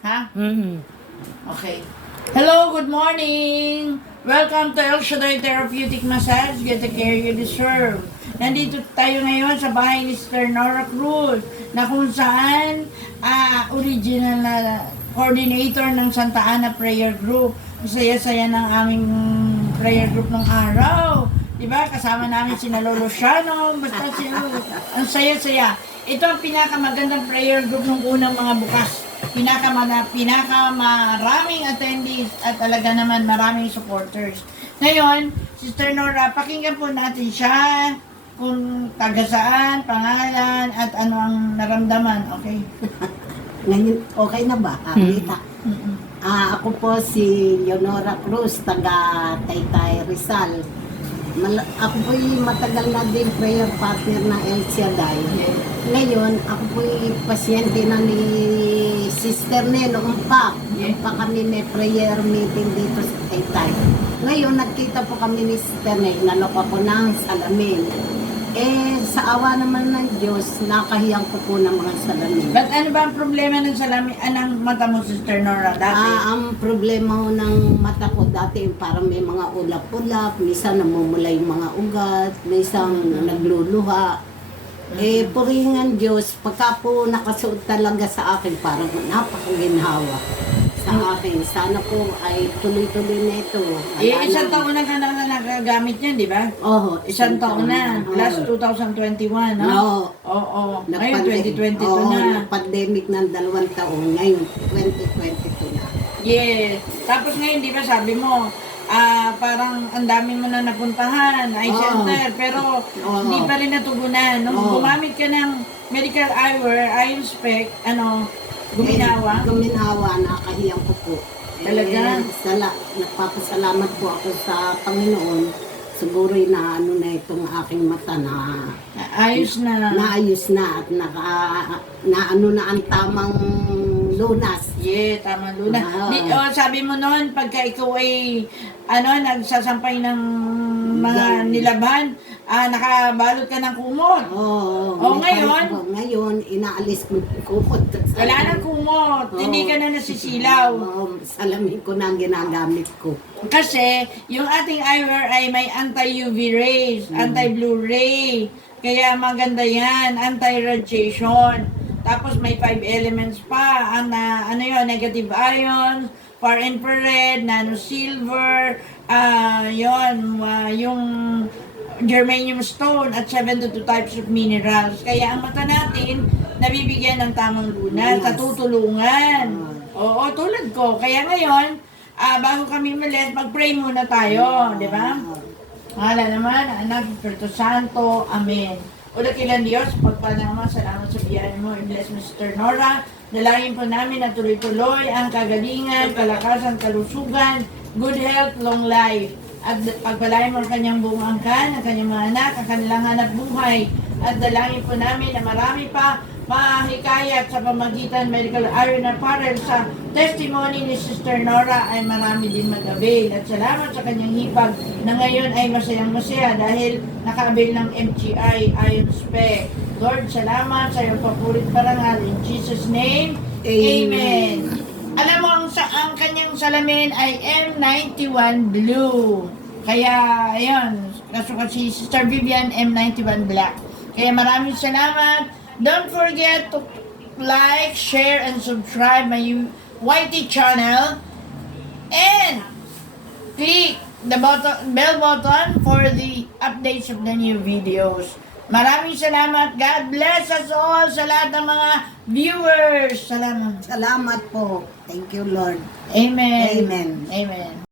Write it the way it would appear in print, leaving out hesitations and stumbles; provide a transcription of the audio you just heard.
Ha? Mm. Okay. Hello, good morning! Welcome to El Shaddai Therapeutic Massage. Get the care you deserve. Nandito tayo ngayon sa bahay ni Sister Nora Cruz na kung saan original na coordinator ng Santa Ana Prayer Group. Saya-saya ng aming prayer group ng araw. Diba? Kasama namin si Lolo Shano. Basta ang saya-saya. Ito ang pinakamagandang prayer group ng unang mga bukas. Pinakamaraming attendees at talaga naman maraming supporters. Ngayon, Sister Nora, pakinggan po natin siya kung taga saan, pangalan, at ano ang naramdaman. Okay? Ngayon, okay na ba? Kita. Ako po si Leonora Cruz, taga Taytay, Rizal. Ako po'y matagal na din prayer partner ng El Shaddai. Ngayon, ako po'y pasyente na ni Sister Ne noon pa. Noon pa kami may prayer meeting dito sa Taytay. Ngayon, nagkita po kami ni Sister Ne, nalok ako ng salamin. Sa awa naman ng Diyos, nakahiyang ko po ng mga salamin. But ano ba ang problema ng salamin, anong mata mo, Sister Nora, dati? Ang problema ko ng mata ko dati, parang may mga ulap-ulap, minsan namumula yung mga ugat, minsan nagluluha. Puringan Diyos, pagka po nakasuot talaga sa akin, parang napakaginhawa sa akin. Sana po ay tuloy-tuloy na ito. Isang taon na ka na nagagamit yan, di ba? Oo. Isang taon na. Last 2021, no? Oo. Ngayon, 2022 na. Pandemic ng 2 taon. Ngayon, 2022 na. Yes. Tapos ngayon, di ba sabi mo, parang ang dami mo na napuntahan, eye center, pero hindi pa rin natugunan. Nung gumamit ka ng medical eyewear, eye inspect, guminawa? Guminawa, nakahiyang ko po. Talaga? Nagpapasalamat po ako sa Panginoon. Siguro na itong aking mata na Ayos na. naayos na at na ang tamang lunas. Yeah, tama Luna. Sabi mo noon, pagka ikaw ay nagsasampay ng mga nilaban, nakabalot ka ng kumot. Ngayon, inaalis ko yung kumot. Wala nang kumot. Hindi ka na nasisilaw. Salamin ko na ang ginagamit ko. Kasi, yung ating eyewear ay may anti-UV rays, anti-blue ray. Kaya maganda yan, anti-radiation. Tapos may 5 elements pa, negative ions, far infrared, nano silver, yung germanium stone at 72 types of minerals. Kaya ang mata natin, nabibigyan ng tamang lunas, sa tutulungan. Oo, tulad ko. Kaya ngayon, bago kami umalis, mag-pray muna tayo, di ba? Hala naman, Anak, Espiritu Santo, Amen. O dakilang Diyos, pagpanaman, salamat sa biyaya mo. I-bless mo, Sister Nora. Dalangin po namin na tuloy-tuloy ang kagalingan, kalakasan, kalusugan, good health, long life. At pagpalain mo ang kanyang buong angkan, ang kanyang mga anak, ang kanilang hanap buhay. At dalangin po namin na marami pa mahikayat sa pamagitan medical iron apparel sa testimony ni Sister Nora ay marami din mag-avail. At salamat sa kanyang hipag na ngayon ay masayang-masaya dahil naka-avail ng MGI Iron Spec. Lord, salamat sa iyong papurit parangal. In Jesus' name, Amen. Alam mo, ang kanyang salamin ay M91 Blue. Kaya, ayun, nasukat si Sister Vivian M91 Black. Kaya maraming salamat. Don't forget to like, share, and subscribe my YT channel. And click the bell button for the updates of the new videos. Maraming salamat. God bless us all sa lahat ng mga viewers. Salamat. Salamat po. Thank you, Lord. Amen. Amen. Amen.